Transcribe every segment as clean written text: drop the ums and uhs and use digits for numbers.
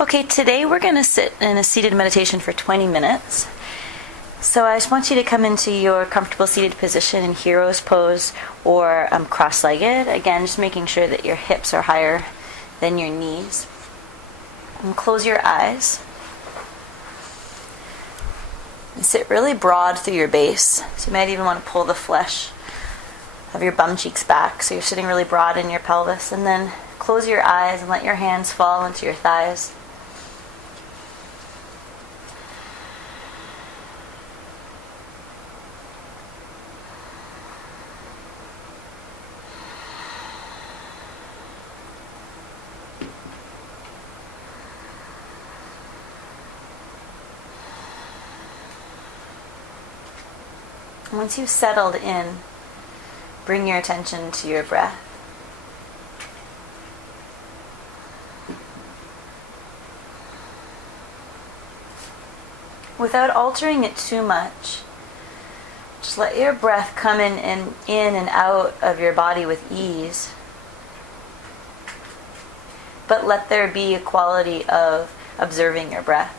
Okay, today we're going to sit in a seated meditation for 20 minutes. So I just want you to come into your comfortable seated position in hero's pose or cross-legged. Again, just making sure that your hips are higher than your knees. And close your eyes. And sit really broad through your base. So you might even want to pull the flesh of your bum cheeks back so you're sitting really broad in your pelvis. And then close your eyes and let your hands fall into your thighs. Once you've settled in, bring your attention to your breath. Without altering it too much, just let your breath come in and out of your body with ease. But let there be a quality of observing your breath.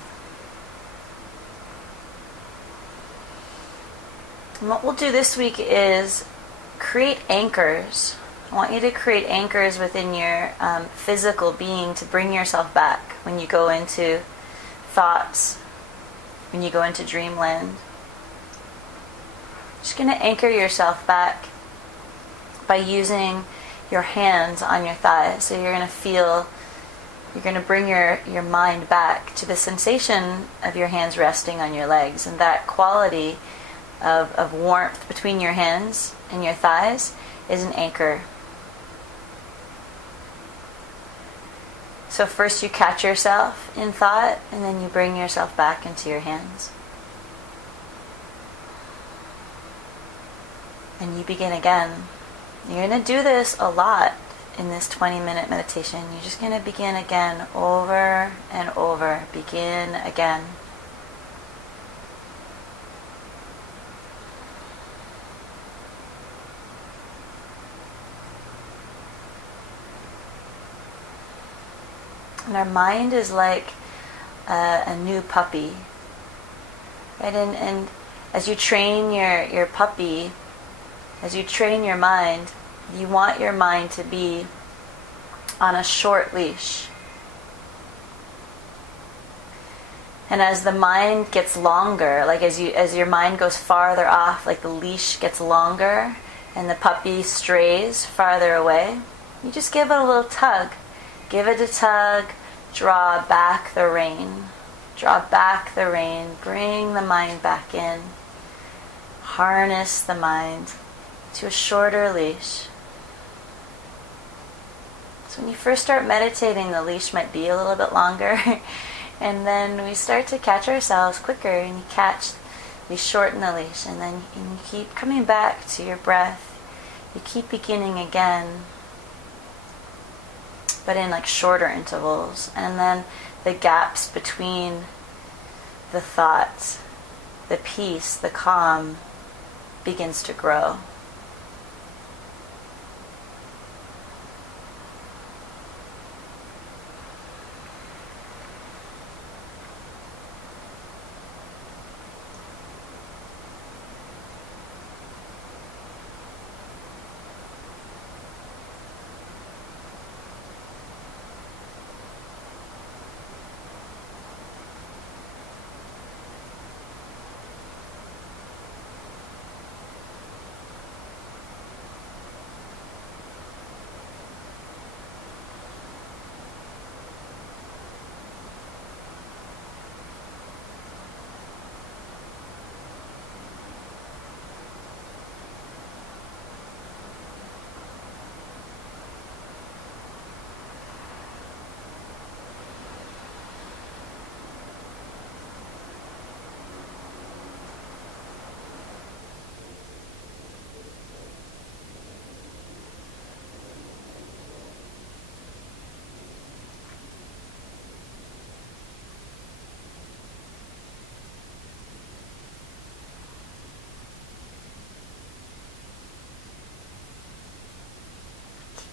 And what we'll do this week is create anchors. I want you to create anchors within your physical being to bring yourself back when you go into thoughts, when you go into dreamland. Just going to anchor yourself back by using your hands on your thighs. So you're going to bring your mind back to the sensation of your hands resting on your legs, and that quality of warmth between your hands and your thighs is an anchor. So first you catch yourself in thought, and then you bring yourself back into your hands. And you begin again. You're going to do this a lot in this 20-minute meditation. You're just going to begin again, over and over. Begin again. And our mind is like a new puppy, right? And as you train your puppy, as you train your mind, you want your mind to be on a short leash. And as the mind gets longer, like as your mind goes farther off, like the leash gets longer and the puppy strays farther away, you just give it a little tug. Give it a tug, draw back the rein. Draw back the rein, bring the mind back in. Harness the mind to a shorter leash. So when you first start meditating, the leash might be a little bit longer. And then we start to catch ourselves quicker, and you catch, we shorten the leash, and then you keep coming back to your breath. You keep beginning again, but in like shorter intervals. And then the gaps between the thoughts, the peace, the calm begins to grow.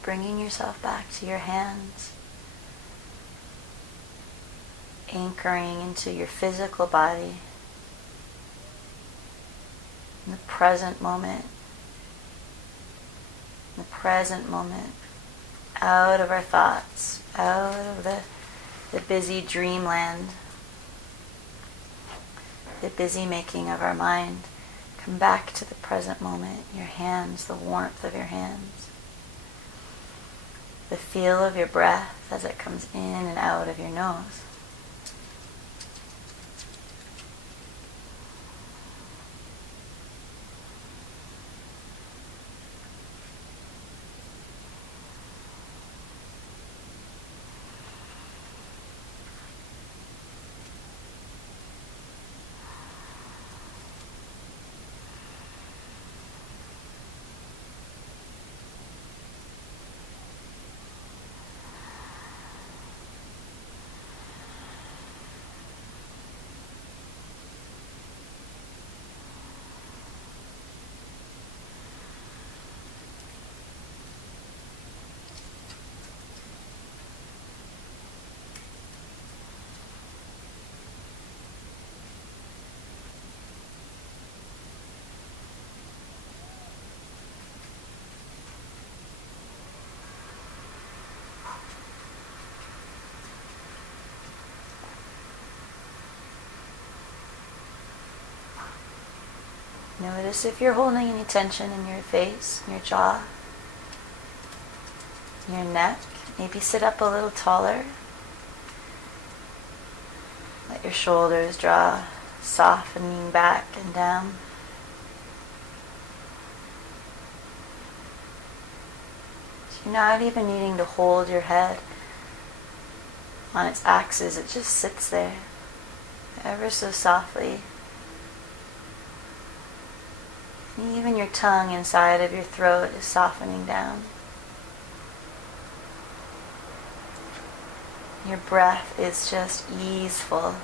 Bringing yourself back to your hands. anchoring into your physical body in the present moment. In the present moment. Out of our thoughts. Out of the busy dreamland. The busy making of our mind. Come back to the present moment. Your hands, the warmth of your hands. The feel of your breath as it comes in and out of your nose. Notice if you're holding any tension in your face, in your jaw, in your neck. Maybe sit up a little taller. Let your shoulders draw, softening back and down. So you're not even needing to hold your head on its axis. It just sits there, ever so softly. Even your tongue inside of your throat is softening down. Your breath is just easeful.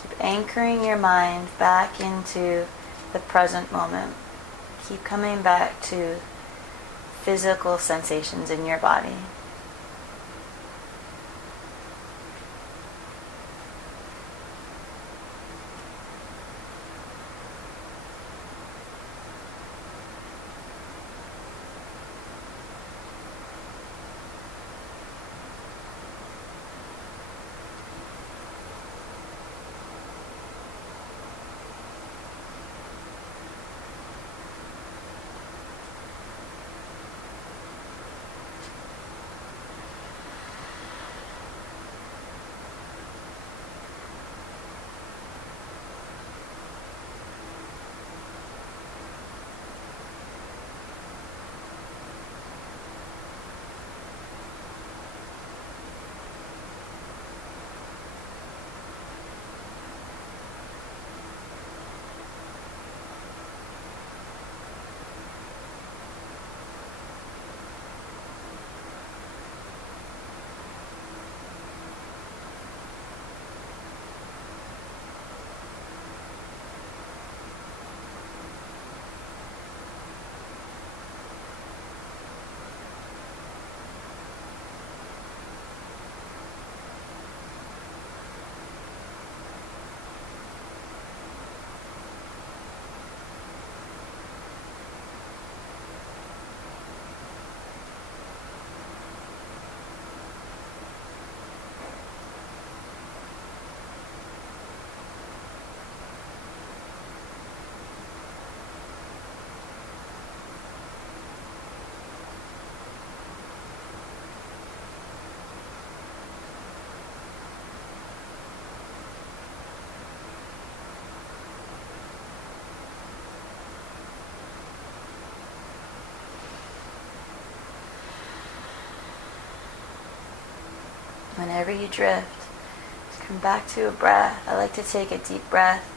Keep anchoring your mind back into the present moment. Keep coming back to physical sensations in your body. Whenever you drift, just come back to a breath. I like to take a deep breath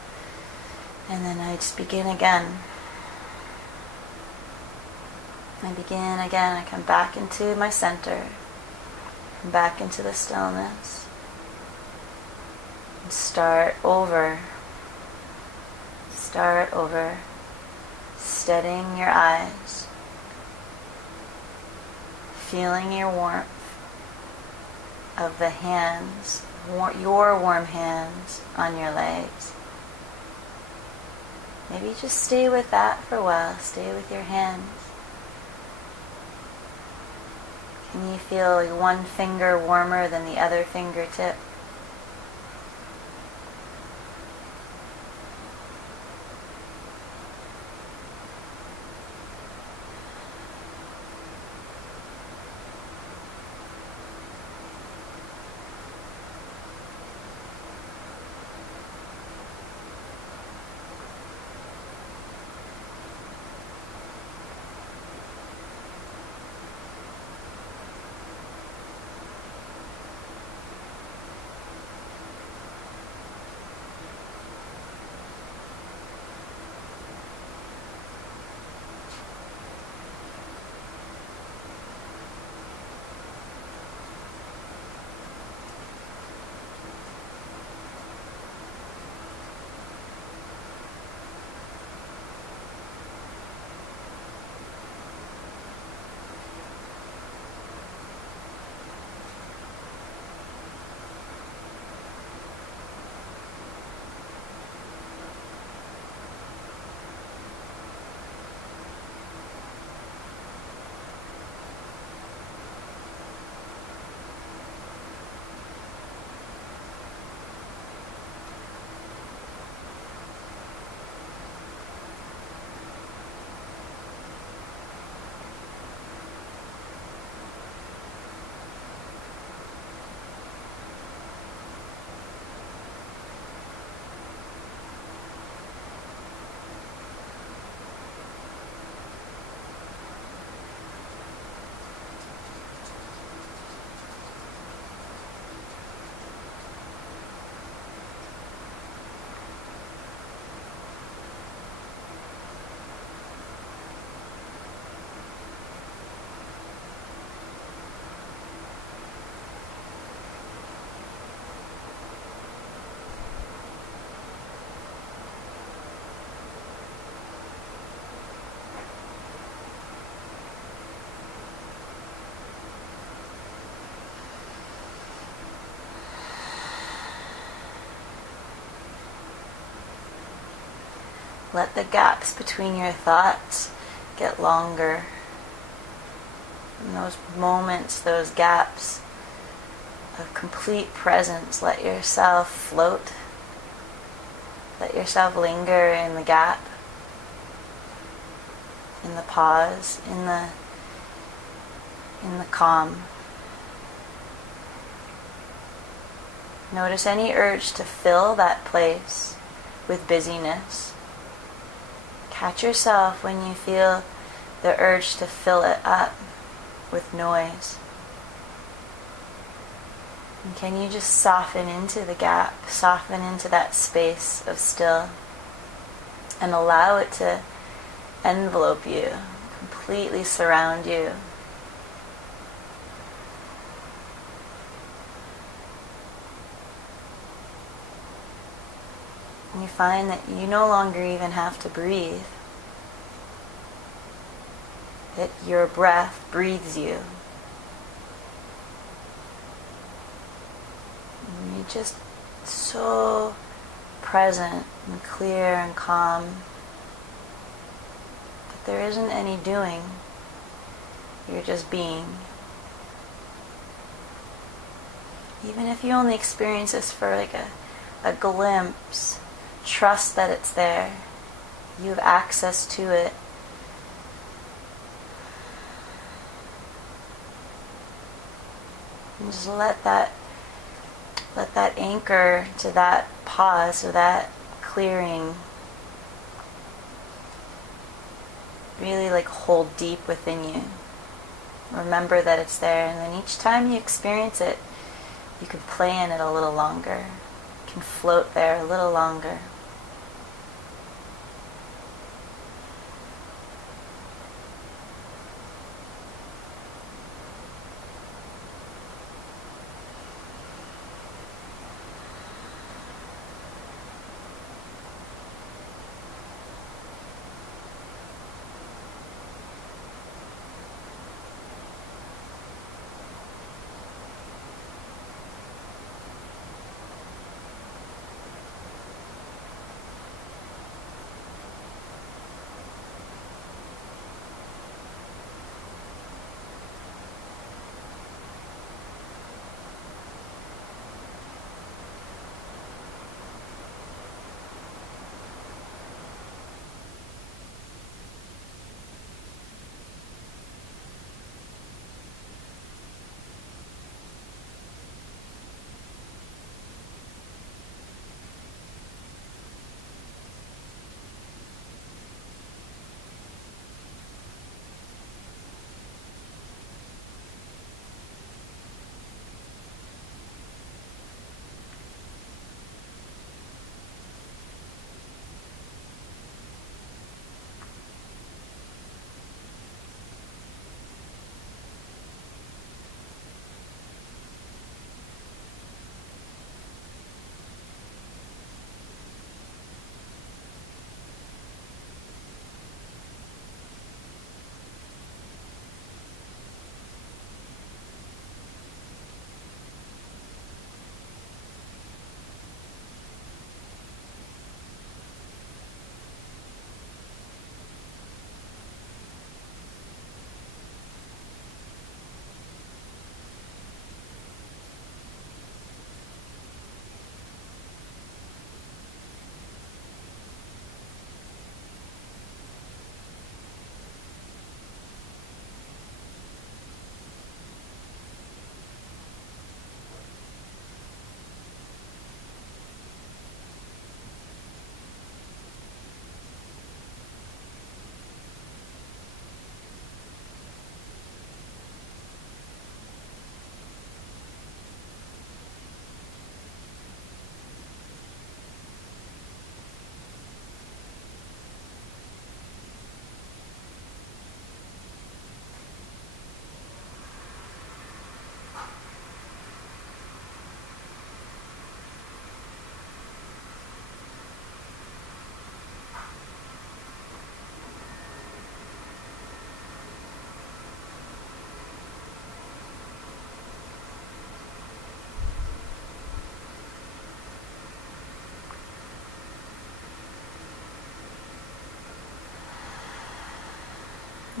and then I just begin again. I begin again. I come back into my center, come back into the stillness, and start over. Start over, steadying your eyes, feeling your warmth, of the hands, your warm hands on your legs. Maybe just stay with that for a while. Stay with your hands. Can you feel like one finger warmer than the other fingertip? Let the gaps between your thoughts get longer. In those moments, those gaps of complete presence, let yourself float. Let yourself linger in the gap, in the pause, in the calm. Notice any urge to fill that place with busyness. Catch yourself when you feel the urge to fill it up with noise. And can you just soften into the gap, soften into that space of still, and allow it to envelope you, completely surround you. And you find that you no longer even have to breathe. That your breath breathes you. And you're just so present and clear and calm that there isn't any doing. You're just being. Even if you only experience this for like a glimpse, trust that it's there. You have access to it. And just let that anchor to that pause or that clearing really like hold deep within you. Remember that it's there, and then each time you experience it, you can play in it a little longer. You can float there a little longer.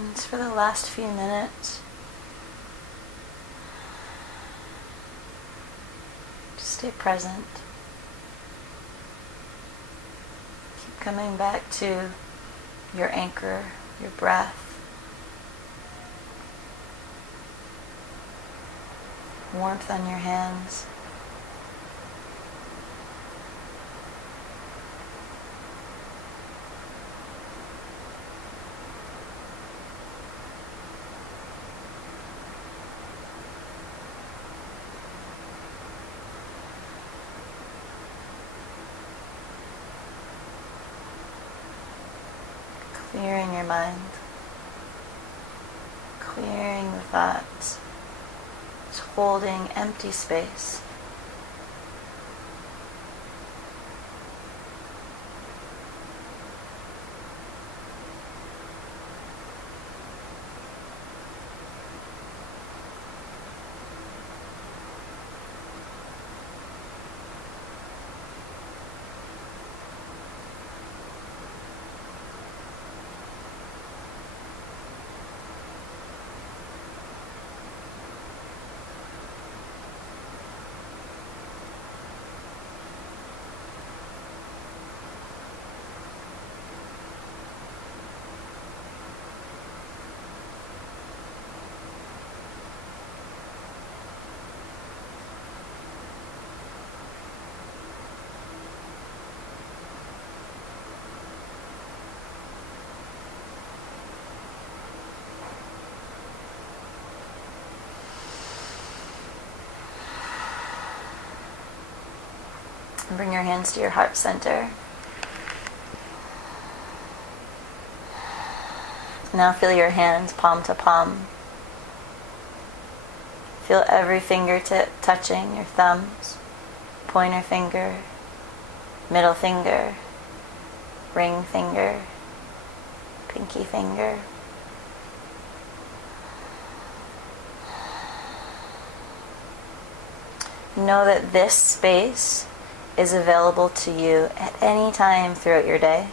And just for the last few minutes, just stay present. Keep coming back to your anchor, your breath. Warmth on your hands. Clearing your mind. Clearing the thoughts. Just holding empty space. And bring your hands to your heart center. Now feel your hands palm to palm. Feel every fingertip touching your thumbs, pointer finger, middle finger, ring finger, pinky finger. Know that this space is available to you at any time throughout your day.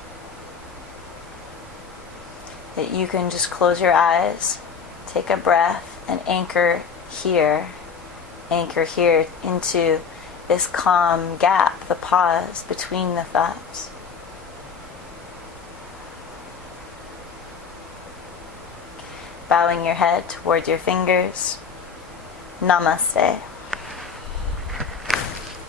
That you can just close your eyes, take a breath, and anchor here into this calm gap, the pause between the thoughts. Bowing your head toward your fingers. Namaste.